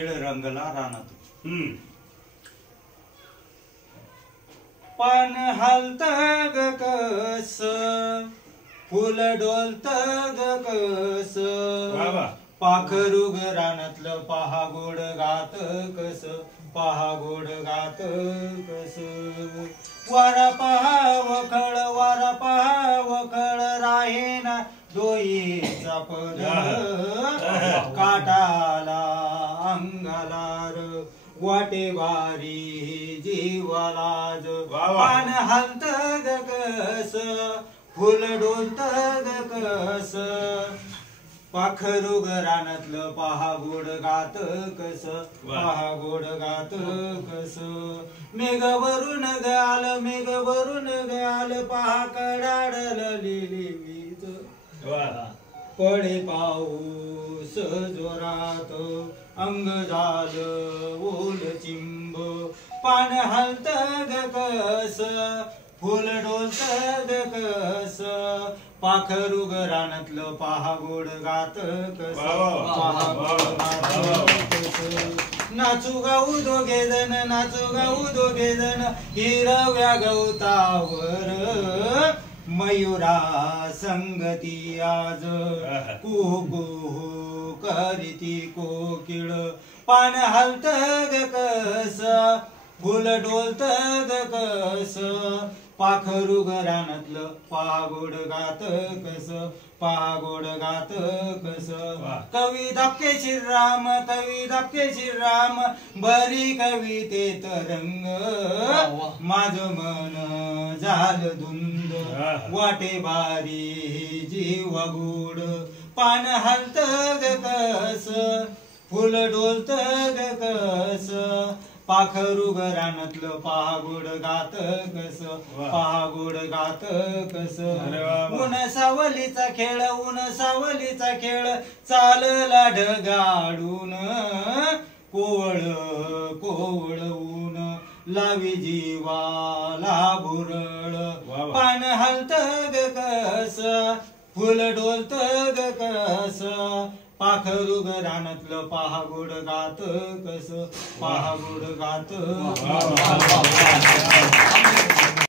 रंगला रानात पान हालत ग कस फुल डोलत ग कस पाखरू ग रानातलं पहा गोड गात कस पहा गोड गात कस वारा पहा वखळ राहेना दोईचा पद काटाला अंगालार वाटे वारी जीवालाज पान हालत ग कस फुल डोलत ग कस पाखरू ग रानातलं पहा गोड गात कस पहा गोड गात कस मेघ वरून ग आल पहा कडाडल लिली वीज पडे पाऊस जोरात अंग झालं ओल चिंब पान हालत ग कस फुल डोलत ग कस पाखरू ग रानातलं पहा गोड गात कस पहा गोड गात कस नाचू गाऊ दोघे जण हिरव्या गवतावर मयुरा संगती आज कुहू करीती कोकिळ पान हालत ग कस फुल डोलत ग कस पाखरू ग रानातलं पहा गोड गात कस पहा गोड गात कस कवी धपकेशीर राम बरी कवितेत रंग माझ मन झाल धुंद वाटे बारी जीव गोड पान हालत ग कस फुल डोलत ग कस पाखरू ग रानातलं पहा गोड गात कस पहा गोड गात कस ऊन सावलीचा खेळ चालला ढगाडून कोवळ ऊन लावी जीवाला भुरळ पान हालत ग कस फुल डोलत ग कस पाखरू ग रानातलं पहा गोड गात कस पहा गोड गात